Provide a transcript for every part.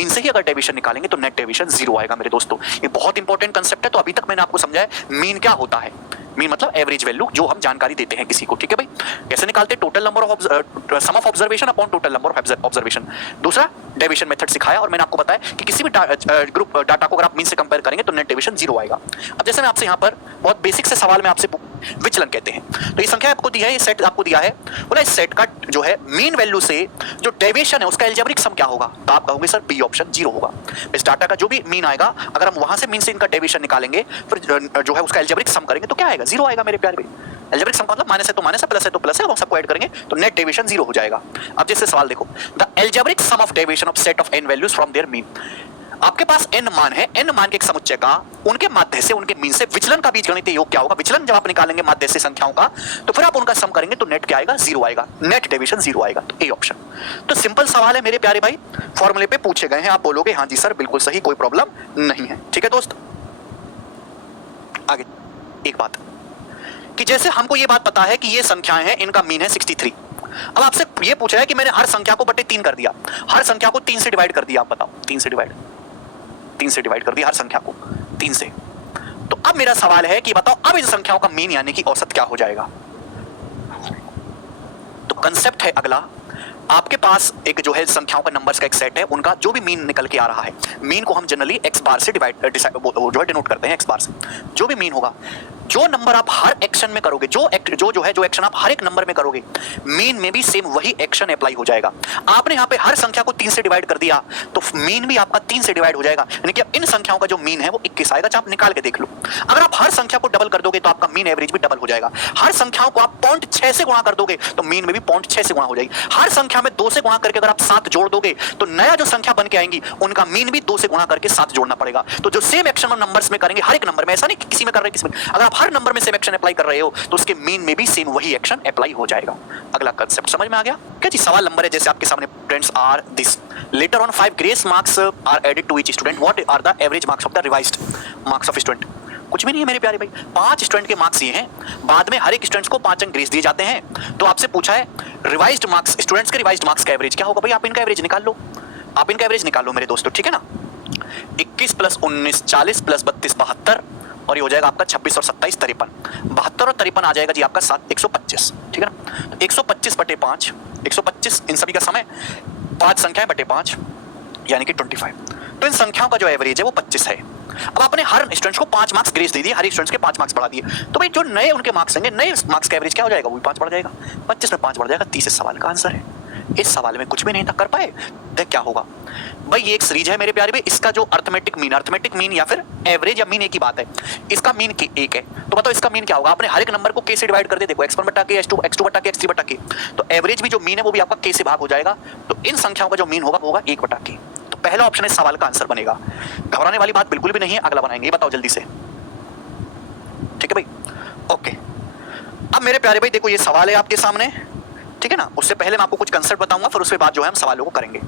Mean से ही अगर deviation निकालेंगे तो नेट डेविएशन 0 आएगा मेरे दोस्तों। ये बहुत इंपॉर्टेंट कंसेप्ट है। तो अभी तक मैंने आपको समझाया मीन क्या होता है। मीन मतलब एवरेज वैल्यू जो हम जानकारी देते हैं किसी को, ठीक है भाई। कैसे निकालते हैं? Total number of sum of observation upon total number of observation. दूसरा डेविएशन मेथड सिखाया और मैंने आपको बताया कि किसी भी ग्रुप डाटा को अगर आप मीन से कंपेयर करेंगे तो नेट डेविएशन 0 आएगा। अब जैसे मैं आपसे यहाँ पर बहुत बेसिक से सवाल में आपसे विचलन कहते हैं, तो ये संख्या आपको दी है, ये सेट आपको दिया है, बोला इस सेट का जो है मीन वैल्यू से जो डेविएशन है उसका एल्जेब्रिक सम क्या होगा? तो आप कहोगे सर बी ऑप्शन 0 होगा। इस डाटा का जो भी मीन आएगा अगर हम वहां से मीन से इनका डेविएशन निकालेंगे फिर जो है उसका एल्जेब्रिक सम करेंगे तो क्या आएगा? 0 आएगा मेरे प्यारे भाई। एल्जेब्रिक सम का मतलब माइनस है तो माइनस है, प्लस है तो प्लस है, और हम सबको ऐड करेंगे तो नेट डेविएशन 0 हो जाएगा। अब जैसे सवाल देखो, the algebraic sum of deviation of set of n values from there mean. आपके पास n मान है, n मान के एक समुच्चय का उनके माध्य से उनके मीन से विचलन का बीजगणितीय योग क्या होगा? विचलन जब आप निकालेंगे माध्य से संख्याओं का तो फिर आप उनका सम करेंगे तो नेट क्या आएगा? 0 आएगा। नेट डेविएशन 0 आएगा, तो ए ऑप्शन। तो सिंपल सवाल है मेरे प्यारे भाई, फॉर्मूले पे पूछे गए हैं, आप बोलोगे हाँ जी सर बिल्कुल सही, कोई प्रॉब्लम नहीं है। ठीक है दोस्त, आगे एक बात कि जैसे हमको ये बात पता है कि ये संख्याएं हैं, इनका मीन है 63। अब आपसे ये पूछा है कि मैंने हर संख्या को बटे 3 कर दिया, हर संख्या को 3 से डिवाइड कर दिया। आप बताओ, 3 से डिवाइड कर दिया हर संख्या को 3 से। तो अब मेरा सवाल है कि बताओ अब इन संख्याओं का मीन यानी कि औसत क्या हो जाएगा? तो कंसेप्ट है अगला, आपके पास एक जो है संख्याओं का नंबर्स का एक सेट है, उनका जो भी मीन निकल के आ रहा है, मीन को हम जनरली एक्स बार से जो है डिनोट करते हैं एक्स बार से। जो भी मीन होगा, जो नंबर आप हर एक्शन में करोगे, जो एक्शन आप हर एक नंबर में करोगे, मीन में भी सेम वही एक्शन अप्लाई हो जाएगा। आपने यहाँ पे हर संख्या को 3 से डिवाइड कर दिया तो मीन भी आपका 3 से डिवाइड हो जाएगा, यानी कि इन संख्याओं का जो मीन है वो 21 आएगा। आप निकाल के देख लो, अगर आप हर संख्या को डबल कर दोगे तो आपका मीन एवरेज भी डबल हो जाएगा। हर संख्याओं को आप 0.6 से गुणा कर दोगे तो मीन में भी 0.6 से गुणा हो जाएगी। हर संख्या में 2 से गुणा करके अगर आप 7 जोड़ दोगे तो नया जो संख्या बन के आएंगी उनका मीन भी 2 से गुणा करके 7 जोड़ना पड़ेगा। तो जो सेम एक्शन हम नंबर्स में करेंगे हर एक नंबर में, ऐसा नहीं कि किसी में कर रहे हैं किसी में, अगर आप हर नंबर में सेम एक्शन अप्लाई कर रहे हो तो उसके मीन में भी सेम वही एक्शन अप्लाई हो जाएगा। अगला कंसेप्ट समझ में आ गया क्या जी? सवाल नंबर है जैसे आपके सामने, students are this letter on 5 grace marks are added to each student, what are the average marks of the revised marks of student? कुछ भी नहीं है मेरे प्यारे भाई, 5 स्टूडेंट के मार्क्स ये हैं, बाद में हर एक स्टूडेंट्स को 5 अंक ग्रेस दिए जाते हैं। तो आपसे पूछा है रिवाइज्ड मार्क्स, स्टूडेंट्स के रिवाइज्ड मार्क्स का एवरेज क्या होगा? भाई आप इनका एवरेज निकाल लो, आप इनका एवरेज निकाल लो मेरे दोस्तों, ठीक है ना। 21 + 19 40 + 32 72, और ये हो जाएगा आपका 26 और 27 53, 72 और 53 आ जाएगा जी आपका 125, ठीक है ना। तो 125 बटे 5, 125 इन सभी का समय 5 संख्याएं बटे 5 यानी कि 25। तो इन संख्याओं का जो एवरेज है वो 25 है। अब आपने हर स्टूडेंट्स को 5 मार्क्स ग्रेस दे दिए, हर स्टूडेंट्स के 5 मार्क्स बढ़ा दिए, तो भाई जो नए उनके मार्क्स होंगे, नए मार्क्स का एवरेज क्या हो जाएगा? वो भी 5 बढ़ जाएगा। 25 में 5 बढ़ जाएगा, 30 इस सवाल का आंसर है। इस सवाल में कुछ भी नहीं था, कर पाए? देख क्या होगा भाई, ये एक सीरीज है मेरे प्यारे भाई, इसका जो अर्थमेटिक मीन या फिर एवरेज या मीन एक ही बात है, इसका मीन के 1 है। तो बताओ इसका मीन क्या होगा? आपने हर एक नंबर को k से डिवाइड कर दिया, देखो x1 बटा k, x2 बटा k, x3 बटा k, तो एवरेज भी जो मीन है वो भी आपका k से भाग हो जाएगा। तो इन संख्याओं का जो मीन होगा वो होगा 1 बटा k। तो पहला ऑप्शन इस सवाल का आंसर बनेगा। घबराने वाली बात बिल्कुल भी नहीं है, अगला बनाएंगे, ये बताओ जल्दी से, ठीक है भाई, ओके। अब मेरे प्यारे भाई देखो ये सवाल है आपके सामने, ठीक है ना। उससे पहले मैं आपको कुछ कंसेप्ट बताऊंगा, फिर उसके बाद जो है हम सवालों को करेंगे।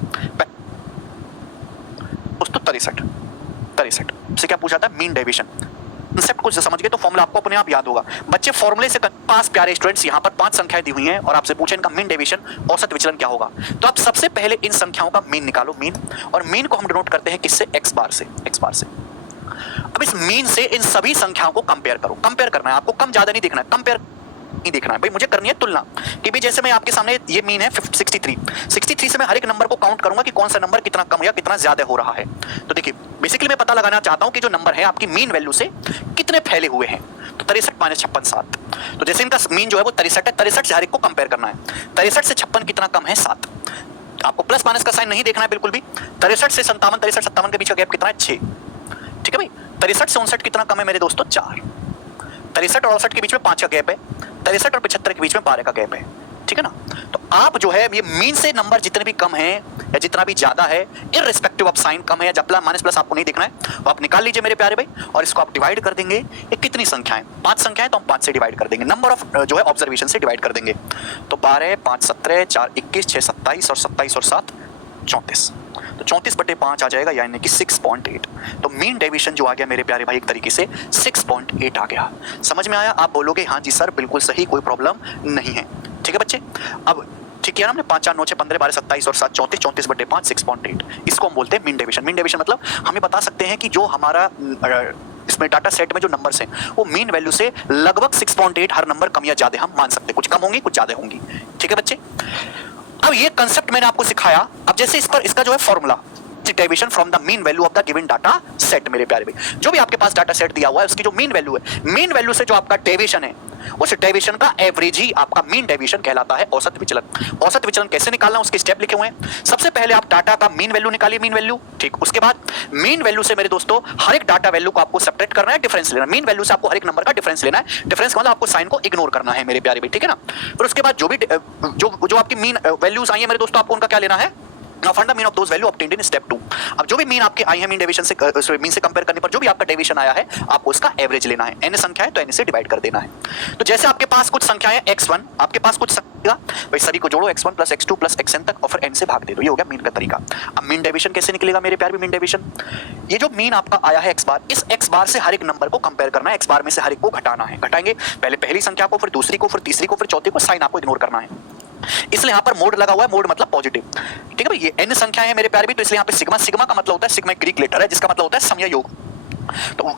दोस्तों 63 से क्या पूछा था? Mean deviation. कंसेप्ट कुछ समझ गए तो फॉर्मूला आपको अपने आप याद होगा। बच्चे फॉर्मूले से पास प्यारे स्टूडेंट्स, यहाँ पर 5 संख्याएं दी हुई हैं और आपसे पूछे इनका मीन डेविएशन औसत विचलन क्या होगा। तो आप सबसे पहले इन संख्याओं का मीन निकालो, मीन, और मीन को हम डिनोट करते हैं किससे? एक्स बार से। अब इस मीन से इन सभी संख्याओं को कंपेयर करो। कंपेयर करना है आपको, कम ज्यादा नहीं देखना है, कंपेयर नहीं देखना है भाई, मुझे करनी है तुलना। कि भाई जैसे मैं आपके सामने ये मीन है 63 से मैं हर एक नंबर को काउंट करूंगा कि कौन सा नंबर कितना कम या कितना ज्यादा हो रहा है। तो देखिए बेसिकली मैं पता लगाना चाहता हूं कि जो नंबर है आपकी मीन वैल्यू से कितने फैले हुए हैं। तो 63 - 56 7। तो जैसे इनका मीन जो है वो 63 है, 63 से हर एक को कंपेयर करना है। 63 से 56 कितना कम है? 7। आपको प्लस माइनस का साइन नहीं देखना है बिल्कुल भी। 63 से 57, 63 57 के बीच का गैप कितना है? 6, ठीक है भाई। 63 से 59 कितना कम है मेरे दोस्तों? 4। 63 और 68 के बीच में 5 का गैप है, 63 और 75 के बीच में 12 का गैप है, ठीक है ना। तो आप जो है ये मीन से नंबर जितने भी कम है या जितना भी ज्यादा है, इररिस्पेक्टिव ऑफ साइन, कम है या जब माइनस प्लस आपको नहीं देखना है, तो आप निकाल लीजिए मेरे प्यारे भाई, और इसको आप डिवाइड कर देंगे। ये कितनी संख्याएं? 5 संख्याएं, तो हम 5 से डिवाइड कर देंगे, नंबर ऑफ जो है ऑब्जर्वेशन से डिवाइड कर देंगे। तो 12 5 17 4 21 6 27 और 27 और 7 34। तो 34 बटे 5 आ जाएगा यानी कि 6.8। तो मीन डेविएशन जो आ गया मेरे प्यारे भाई एक तरीके से 6.8 आ गया। समझ में आया? आप बोलोगे हाँ जी सर बिल्कुल सही, कोई प्रॉब्लम नहीं है, ठीक है बच्चे। अब ठीक है ना हमने 5 4 9 6 15 12 27 और 7 34 34/5 6.8 इसको हम बोलते हैं मीन डेविएशन। मीन डेविएशन मतलब हमें बता सकते हैं कि जो हमारा इसमें डाटा सेट में जो नंबर्स हैं वो मीन वैल्यू से लगभग 6.8 हर नंबर कम या ज्यादा हम मान सकते हैं, कुछ कम होंगी कुछ ज्यादा होंगी। ठीक है बच्चे, अब ये कंसेप्ट मैंने आपको सिखाया। अब जैसे इस पर इसका जो है formula deviation from the mean value of the given data set, मेरे प्यारे भाई जो भी आपके पास डाटा सेट दिया हुआ है उसकी जो मीन वैल्यू है, मीन वैल्यू से जो आपका डेविएशन है उस डेविएशन का एवरेज ही आपका मीन डेविएशन कहलाता है, औसत विचलन। औसत विचलन कैसे निकालना उसके स्टेप लिखे हुए हैं। सबसे पहले आप डाटा का मीन वैल्यू निकालिए, मीन वैल्यू, ठीक। उसके बाद मीन वैल्यू से मेरे दोस्तों हर एक डाटा वैल्यू को आपको सब्ट्रैक्ट करना है, डिफरेंस लेना है। मीन वैल्यू से आपको हर एक नंबर का डिफरेंस लेना है, डिफरेंस मतलब आपको साइन को इग्नोर करना है मेरे प्यारे भाई, ठीक है ना। फिर उसके बाद जो भी जो आपकी मीन वैल्यूज आई है मेरे दोस्तों आपको उनका क्या लेना है, Now find the mean of those value obtained in step 2। अब जो भी मीन आपके आई है मीन डेविएशन से मीन से कंपेयर करने पर जो भी आपका डेविएशन आया है आपको उसका एवरेज लेना है। n संख्या है तो n से डिवाइड कर देना है। तो जैसे आपके पास कुछ संख्या है x1, आपके पास कुछ संख्या भाई सभी को जोड़ो x1 + x2 + xn तक और फिर n से भाग दे दो, ये हो गया मीन का तरीका। अब मीन डेविएशन कैसे निकलेगा मेरे प्यारे मीन डेविएशन, ये जो मीन आपका आया है x बार, इस x बार से हर एक नंबर को कंपेयर करना है, x बार में से हर एक को घटाना है। घटाएंगे पहले पहली संख्या को, फिर दूसरी को, फिर तीसरी को, फिर चौथी को, साइन आपको इग्नोर करना है। इसलिए यहां पर मोड लगा हुआ है, मोड मतलब पॉजिटिव, ठीक है भाई। ये n संख्या है मेरे प्यारे भी, तो इसलिए यहां पे सिग्मा, सिग्मा का मतलब होता है, सिग्मा ग्रीक लेटर है जिसका मतलब होता है समय योग। तो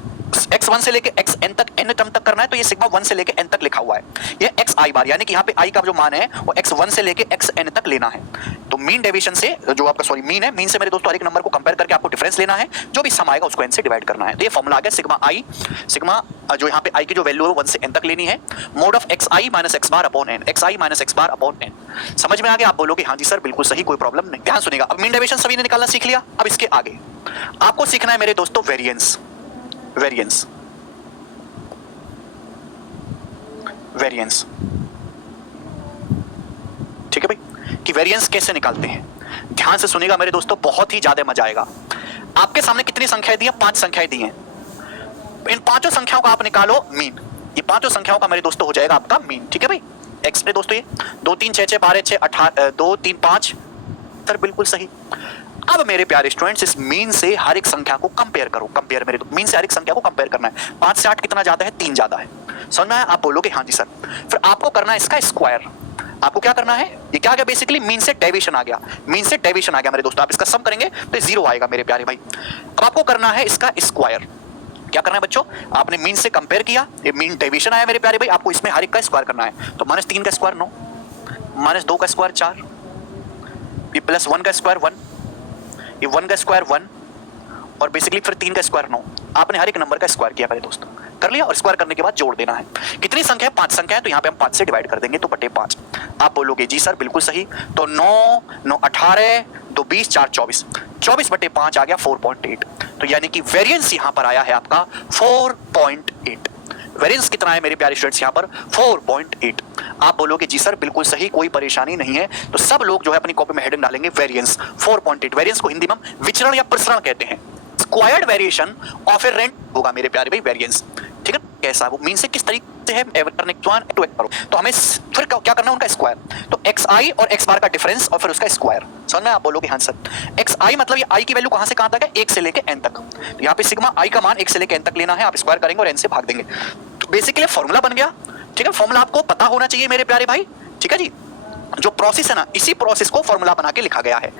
x1 से लेके xn तक n टर्म तक करना है तो ये सिग्मा 1 से लेके n तक लिखा हुआ है। ये xi बार यानी कि यहाँ पे i का जो मान है वो x1 से लेके xn तक लेना है। तो मीन डेविएशन से जो आपका मीन है, मीन से मेरे दोस्तों हर एक नंबर को कंपेयर करके आपको डिफरेंस लेना है, जो भी सम आएगा उसको n से डिवाइड करना है। तो ये फॉर्मूला आ गया सिग्मा i, सिग्मा जो यहाँ पे i की जो वैल्यू है 1 से n तक लेनी है, mode of xi - x bar upon n, xi - x bar upon n। समझ में आ गया, आप बोलोगे हाँ जी सर बिल्कुल सही, कोई प्रॉब्लम नहीं। ध्यान सुनिएगा, अब मीन डेविएशन सभी ने निकालना सीख लिया। अब इसके आगे आपको सीखना है मेरे दोस्तों वेरिएंस। वेरिएंस, वेरिएंस, ठीक है भाई, कि वेरिएंस कैसे निकालते हैं। ध्यान से सुनिएगा मेरे दोस्तों, बहुत ही ज्यादा मजा आएगा। आपके सामने कितनी संख्याएं दी हैं, 5 संख्याएं दी हैं। इन पांचों संख्याओं का आप निकालो मीन, ये पांचों संख्याओं का मेरे दोस्तों हो जाएगा आपका मीन, ठीक है भाई। एक्स में दोस्तों ये 2 3 6 6 12 6 18 2 3 5 सर बिल्कुल सही। अब मेरे प्यारे स्टूडेंट्स इस मीन से हर एक संख्या को कंपेयर करो, कंपेयर मेरे मीन से हर एक संख्या को कंपेयर करना है। 5 से 8 कितना ज्यादा है, 3 ज्यादा है, समझ में आया। आप बोलोगे हाँ जी सर। फिर आपको करना है इसका स्क्वायर। आपको क्या करना है, ये क्या आ गया बेसिकली मीन से डेविएशन आ गया, मीन से डेविएशन आ गया मेरे दोस्तों। आप इसका सम करेंगे तो 0 आएगा मेरे प्यारे भाई। अब आपको करना है इसका स्क्वायर। क्या करना है बच्चों, आपने मीन से कंपेयर किया, ये मीन डेविएशन आया मेरे प्यारे भाई, आपको इसमें हर एक का स्क्वायर करना है। तो -3 का स्क्वायर 9, -2 का स्क्वायर 4, ये +1 का स्क्वायर 1, ये 1 का स्क्वायर 1 और बेसिकली फिर 3 का स्क्वायर 9। आपने हर एक नंबर का स्क्वायर किया मेरे दोस्तों, कर लिया। और स्क्वायर करने के बाद जोड़ देना है। कितनी संख्या है, 5 संख्या है, तो यहाँ पे हम 5 से डिवाइड कर देंगे तो बटे 5। आप बोलोगे जी सर बिल्कुल सही। तो 9 9 18 2 20 4 24, 24/5 आ गया 4.8। तो यानी कि वेरिएंस यहाँ पर आया है आपका 4.8। वेरिएंस कितना है मेरे प्यारे स्टूडेंट्स यहाँ पर, 4.8। आप बोलोगे जी सर बिल्कुल सही, कोई परेशानी नहीं है। तो सब लोग जो है अपनी कॉपी में हेडिंग डालेंगे वेरिएंस 4.8। वेरिएंस को हिंदी में विचरण या प्रसरण कहते हैं। Squared variation of A rent होगा मेरे प्यारे भाई वेरिएंस, ठीक है। कैसा वो मीन से किस तरीके से है करने करो, तो हमें फिर क्या करना है उनका स्क्वायर। तो xi और x बार का डिफरेंस और फिर उसका स्क्वायर, समझ में। आप बोलोगे हाँ सर। xi मतलब ये i की वैल्यू कहां से कहां तक है, 1 से लेके n तक। तो यहाँ पे सिग्मा i का मान 1 से लेके n तक लेना है, आप स्क्वायर करेंगे और n से भाग देंगे। तो बेसिकली फॉर्मूला बन गया, ठीक है। फॉर्मूला आपको पता होना चाहिए मेरे प्यारे भाई, ठीक है जी। जो प्रोसेस है ना, इसी प्रोसेस को फॉर्मूला बना के लिखा गया है,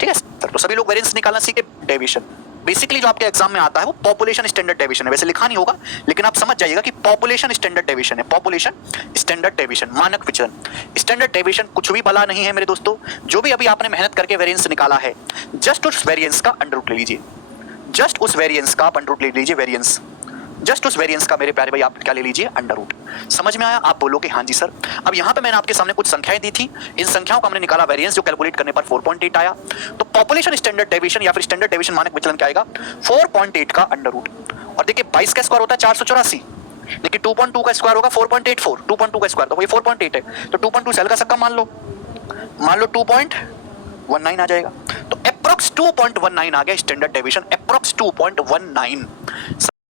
ठीक है सर। तो सभी लोग वेरिएंस निकालना सीखे। डेविएशन बेसिकली जो आपके एग्जाम में आता है वो पॉपुलेशन स्टैंडर्ड डेविएशन है। वैसे लिखा नहीं होगा लेकिन आप समझ जाइएगा कि पॉपुलेशन स्टैंडर्ड डेविएशन है। पॉपुलेशन स्टैंडर्ड डेविएशन, मानक विचलन। स्टैंडर्ड डेविएशन कुछ भी भला नहीं है मेरे दोस्तों। जो भी अभी आपने मेहनत करके वेरिएंस निकाला है, जस्ट उस वेरिएंस का अंडर रूट ले लीजिए, जस्ट उस वेरिएंस का आप अंडर रूट ले लीजिए। वेरिएंस जस्ट उस वेरिएंस का मेरे प्यारे भाई आप क्या ले लीजिए, अंडर रूट। समझ में आया। आप बोलोगे हाँ जी सर। अब यहाँ पे मैंने आपके सामने कुछ संख्याएं दी थी, इन संख्याओं का हमने निकाला वेरिएंस, जो कैलकुलेट करने पर 4.8 आया। तो पॉपुलेशन स्टैंडर्ड डेविएशन या फिर स्टैंडर्ड डेविएशन मानक विचलन क्या आएगा, 4.8 का अंडर रूट। और देखिए 22 का स्क्वायर होता है 484, देखिए 2.2 का स्क्वायर होगा 4.84, 2.2 का स्क्वायर तो वही 4.8 है। तो 2.2 सेल का सक्का मान लो 2.19 आ जाएगा। तो अप्रॉक्स 2.19 आ गया स्टैंडर्ड डेविएशन, अप्रॉक्स 2.19।